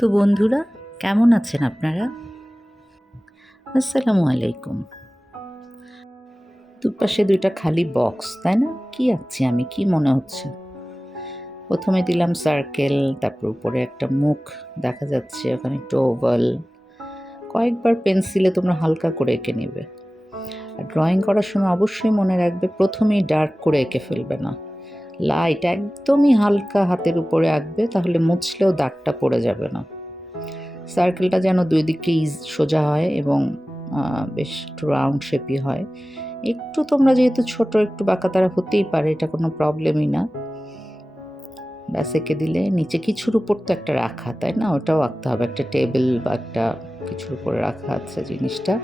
তো বন্ধুরা, কেমন আছেন আপনারা? আসসালামু আলাইকুম। দুপাশে দুইটা খালি বক্স, তাই না? কি আঁকছি আমি, কি মনে হচ্ছে? প্রথমে দিলাম সার্কেল, তারপর উপরে একটা মুখ দেখা যাচ্ছে, ওখানে একটু ওভাল। কয়েকবার পেন্সিলে তোমরা হালকা করে এঁকে নেবে। আর ড্রয়িং করার সময় অবশ্যই মনে রাখবে, প্রথমেই ডার্ক করে এঁকে ফেলবে না। লাইট একদমই হালকা হাতের উপরে আঁকবে, তাহলে মুছলেও দাগটা পড়ে যাবে না। সার্কেলটা যেন দুই দিকেই সোজা হয় এবং বেশ একটু রাউন্ড শেপই হয়। একটু তোমরা যেহেতু ছোট, একটু বাঁকাতারা হতেই পারে, এটা কোনো প্রবলেমই না। ব্যাস এঁকে দিলে নিচে কিছুর উপর তো একটা রাখা, তাই না? ওটাও আঁকতে হবে, একটা টেবিল বা একটা কিছুর উপরে রাখা আছে জিনিসটা।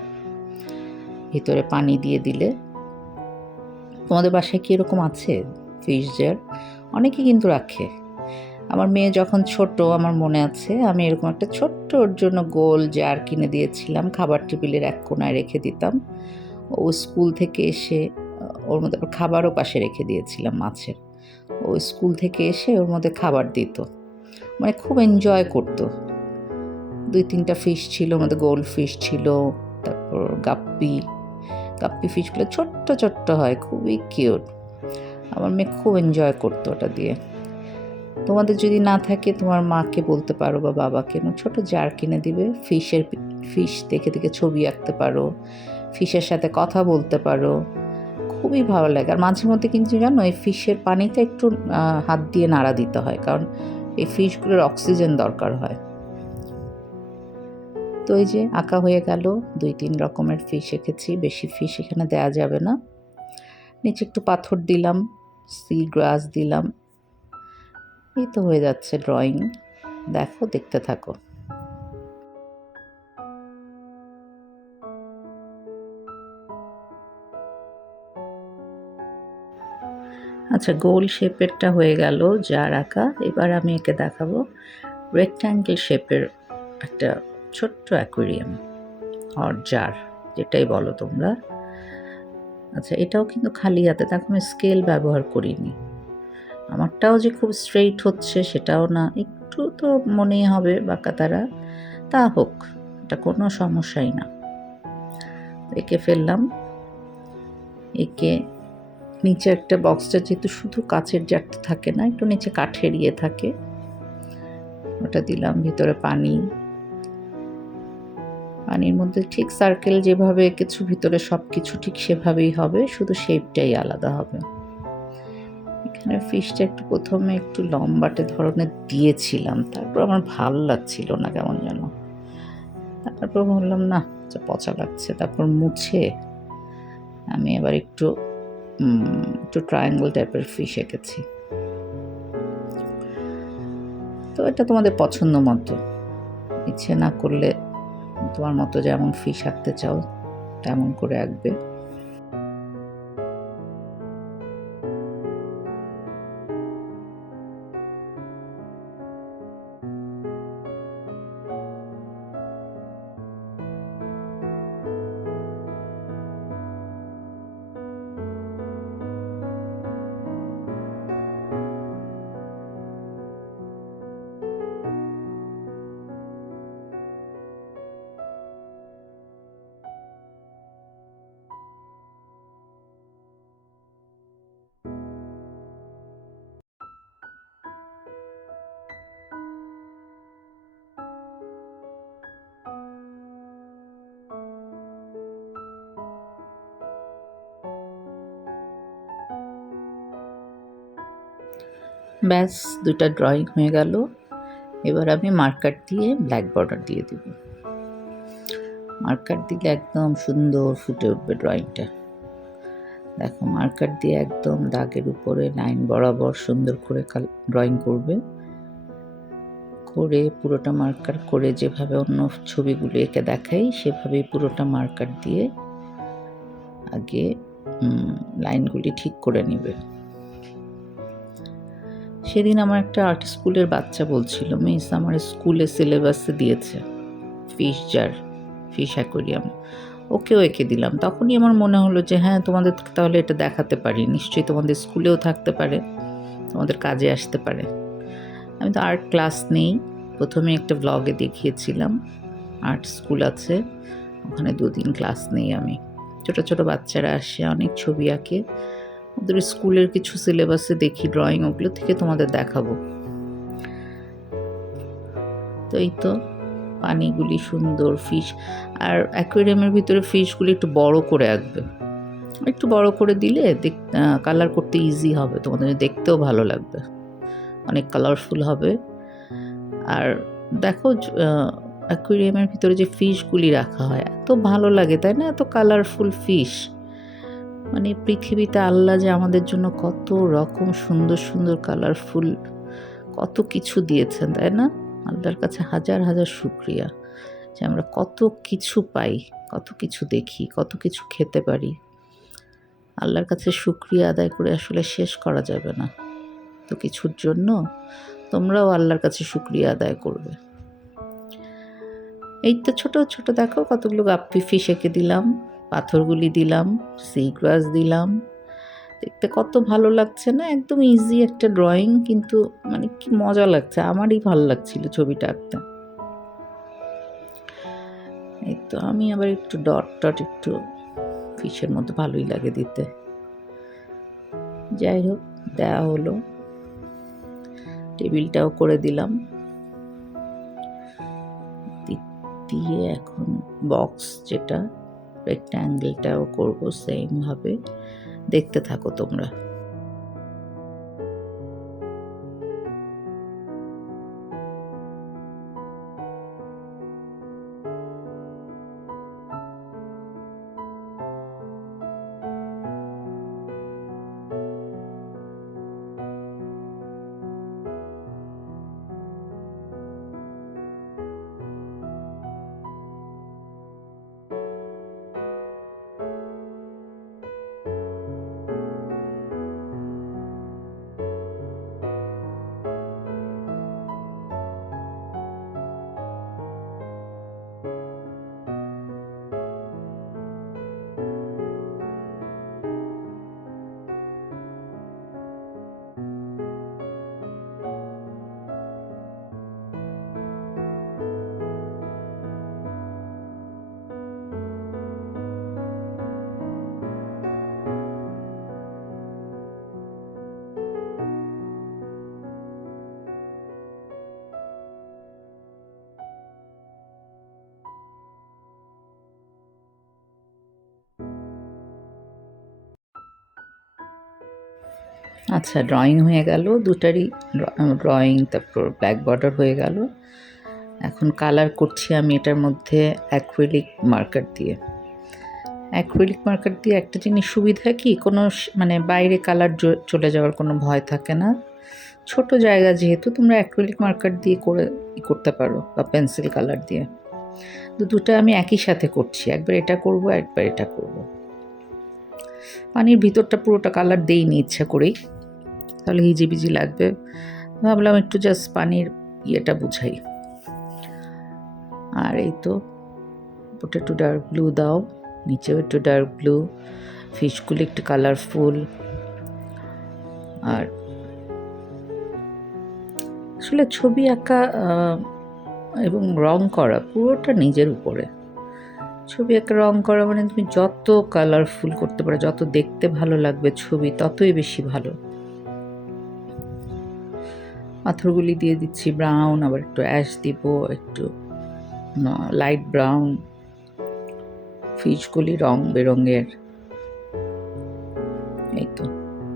ভিতরে পানি দিয়ে দিলে। তোমাদের বাসায় কি এরকম আছে ফিশ জার? অনেকে কিন্তু রাখে। আমার মেয়ে যখন ছোট, আমার মনে আছে, আমি এরকম একটা ছোট্ট ওর জন্য গোল জার কিনে দিয়েছিলাম, খাবার টেবিলের এক কোনায় রেখে দিতাম। ও স্কুল থেকে এসে ওর মধ্যে খাবারও পাশে রেখে দিয়েছিলাম মাছের। ও স্কুল থেকে এসে ওর মধ্যে খাবার দিত, মানে খুব এনজয় করতো। 2-3টা ফিশ ছিল, ওর মধ্যে গোল্ড ফিশ ছিল, তারপর গাপ্পি ফিশগুলো ছোট্ট ছোট্ট হয়, খুবই কিউট। আমার মেয়ে খুব এনজয় করতো ওটা দিয়ে। তোমাদের যদি না থাকে, তোমার মাকে বলতে পারো বা বাবাকে ছোট জার কিনে দিবে। ফিশ দেখে দেখে ছবি আঁকতে পারো, ফিশের সাথে কথা বলতে পারো, খুবই ভালো লাগে। আর মাঝে মধ্যে কিন্তু জানো, এই ফিশের পানিতে একটু হাত দিয়ে নাড়া দিতে হয়, কারণ এই ফিশগুলোর অক্সিজেন দরকার হয়। তো এই যে আঁকা হয়ে গেল, 2-3 রকমের ফিশ এঁকেছি, বেশি ফিশ এখানে দেওয়া যাবে না। নিচে একটু পাথর দিলাম, সি গ্রাস দিলাম। এই তো হয়ে যাচ্ছে ড্রয়িং। দেখো, দেখতে থাকো। আচ্ছা, গোল শেপেরটা হয়ে গেল, জার আঁকা। এবার আমি একে দেখাবো রেক্ট্যাঙ্গেল শেপের একটা ছোট্ট অ্যাকোয়ারিয়াম আর জার, যেটাই বলো তোমরা। আচ্ছা, এটাও কিন্তু খালি হাতে, দেখো আমি স্কেল ব্যবহার করিনি। আমারটাও যে খুব স্ট্রেইট হচ্ছে সেটাও না, একটু তো মনেই হবে বাঁকাতারা, তা হোক, এটা কোনো সমস্যাই না। এঁকে ফেললাম। এঁকে নিচে একটা বক্সটা, যেহেতু শুধু কাচের জারটা থাকে না, একটু নিচে কাঠের ইয়ে থাকে, ওটা দিলাম। ভিতরে পানির মধ্যে ঠিক সার্কেল যেভাবে এঁকেছো, ভিতরে সব কিছু ঠিক সেভাবেই হবে, শুধু শেপটাই আলাদা হবে। এখানে ফিশটা একটু প্রথমে একটু লম্বাটে ধরনের দিয়েছিলাম, তারপর আমার ভালো লাগছিল না কেমন যেন, তারপর বললাম না, পচা লাগছে। তারপর মুছে আমি এবার একটু ট্রায়াঙ্গল টাইপের ফিশ এঁকেছি। তো এটা তোমাদের পছন্দ মতো, ইচ্ছে না করলে তোমার মতো যেমন ফিশ আঁকতে চাও তেমন করে আঁকবে। ব্যাস, 2টা ড্রয়িং হয়ে গেল। এবার আমি মার্কার দিয়ে ব্ল্যাক বর্ডার দিয়ে দেব। মার্কার দিলে একদম সুন্দর ফুটে উঠবে ড্রয়িংটা। দেখো, মার্কার দিয়ে একদম দাগের উপরে লাইন বরাবর সুন্দর করে ড্রয়িং করবে। করে পুরোটা মার্কার করে, যেভাবে অন্য ছবিগুলো এঁকে দেখাই সেভাবেই পুরোটা মার্কার দিয়ে আগে লাইনগুলি ঠিক করে নেবে। সেদিন আমার একটা আর্ট স্কুলের বাচ্চা বলছিল, মিস আমার স্কুলে সিলেবাসে দিয়েছে ফিশ জার, ফিশ অ্যাকোয়ারিয়াম, ওকেও এঁকে দিলাম। তখনই আমার মনে হলো যে হ্যাঁ, তোমাদের তাহলে এটা দেখাতে পারি, নিশ্চয়ই তোমাদের স্কুলেও থাকতে পারে, তোমাদের কাজে আসতে পারে। আমি তো আর্ট ক্লাস নেই, প্রথমে একটা ব্লগে দেখিয়েছিলাম আর্ট স্কুল আছে, ওখানে 2 দিন ক্লাস নেই আমি। ছোট ছোট বাচ্চারা আসে, অনেক ছবি আঁকে। ওদের স্কুলের কিছু সিলেবাসে দেখি ড্রয়িং, ওগুলো থেকে তোমাদের দেখাবো। তো এই তো পানিগুলি সুন্দর, ফিশ। আর অ্যাকোয়ারিয়ামের ভিতরে ফিশগুলি একটু বড় করে আঁকবে, একটু বড় করে দিলে কালার করতে ইজি হবে, তোমাদের দেখতেও ভালো লাগবে, অনেক কালারফুল হবে। আর দেখো অ্যাকোয়ারিয়ামের ভিতরে যে ফিশগুলি রাখা হয় এত ভালো লাগে, তাই না? এত কালারফুল ফিশ। মানে পৃথিবীতে আল্লাহ যে আমাদের জন্য কত রকম সুন্দর সুন্দর কালারফুল কত কিছু দিয়েছেন, তাই না? আল্লাহর কাছে হাজার হাজার শুকরিয়া যে আমরা কত কিছু পাই, কত কিছু দেখি, কত কিছু খেতে পারি। আল্লাহর কাছে শুকরিয়া আদায় করে আসলে শেষ করা যাবে না। তো কিছুর জন্য তোমরাও আল্লাহর কাছে শুকরিয়া আদায় করবে। এই তো ছোট ছোট দেখো কতগুলো গাপ্পি ফিশ এঁকে দিলাম, পাথরগুলি দিলাম, সি গ্রাস দিলাম। দেখতে কত ভালো লাগছে না? একদম ইজি একটা ড্রয়িং, কিন্তু মানে কি মজা লাগছে, আমারই ভালো লাগছিল ছবিটা আঁকতে। এই তো আমি আবার একটু ডট টট একটু ফিশের মধ্যে ভালোই লাগে দিতে। যাই হোক, দেওয়া হলো, টেবিলটাও করে দিলাম। দিয়ে এখন বক্স যেটা রেক্ট্যাঙ্গেলটাও করবো সেম ভাবে, দেখতে থাকো তোমরা। আচ্ছা, ড্রয়িং হয়ে গেল, দুটারই ড্রয়িং, তারপর ব্ল্যাক বর্ডার হয়ে গেল। এখন কালার করছি আমি এটার মধ্যে অ্যাক্রিলিক মার্কার দিয়ে। অ্যাক্রিলিক মার্কার দিয়ে একটা জিনিস সুবিধা কি, কোনো মানে বাইরে কালার চলে যাওয়ার কোনো ভয় থাকে না। ছোট জায়গা যেহেতু, তোমরা অ্যাক্রিলিক মার্কার দিয়ে করতে পারো বা পেন্সিল কালার দিয়ে। তো দুটো আমি একই সাথে করছি, একবার এটা করব, একবার এটা করব। পানির ভিতরটা পুরোটা কালার দেইনি ইচ্ছা করেই, তাহলে হিজিবিজি লাগবে। ভাবলাম একটু জাস্ট পানির ইয়েটা বুঝাই। আর এই তো ওটা একটু ডার্ক ব্লু দাও, নিচেও একটু ডার্ক ব্লু, ফিশগুলো একটু কালারফুল। আর আসলে ছবি আঁকা এবং রং করা পুরোটা নিজের উপরে। ছবি আঁকা রং করা মানে তুমি যত কালারফুল করতে পারো, যত দেখতে ভালো লাগবে ছবি, ততই বেশি ভালো। পাথরগুলি দিয়ে দিচ্ছি ব্রাউন, আবার একটু অ্যাশ দিব, একটু লাইট ব্রাউন। ফিশগুলি রং বেরঙের। এই তো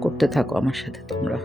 করতে থাকো আমার সাথে তোমরা।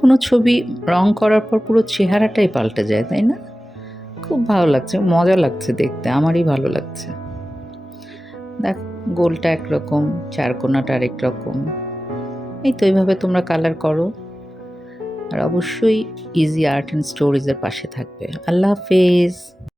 কোনো ছবি রং করার পর পুরো চেহারাটাই পাল্টে যায়, তাই না? খুব ভালো লাগছে, মজা লাগছে দেখতে, আমারই ভালো লাগছে। দেখ, গোলটা একরকম, চারকোনাটা আরেক রকম। এই তো এইভাবে তোমরা কালার করো। আর অবশ্যই ইজি আর্ট অ্যান্ড স্টোরিজের পাশে থাকবে। আল্লাহ হাফেজ।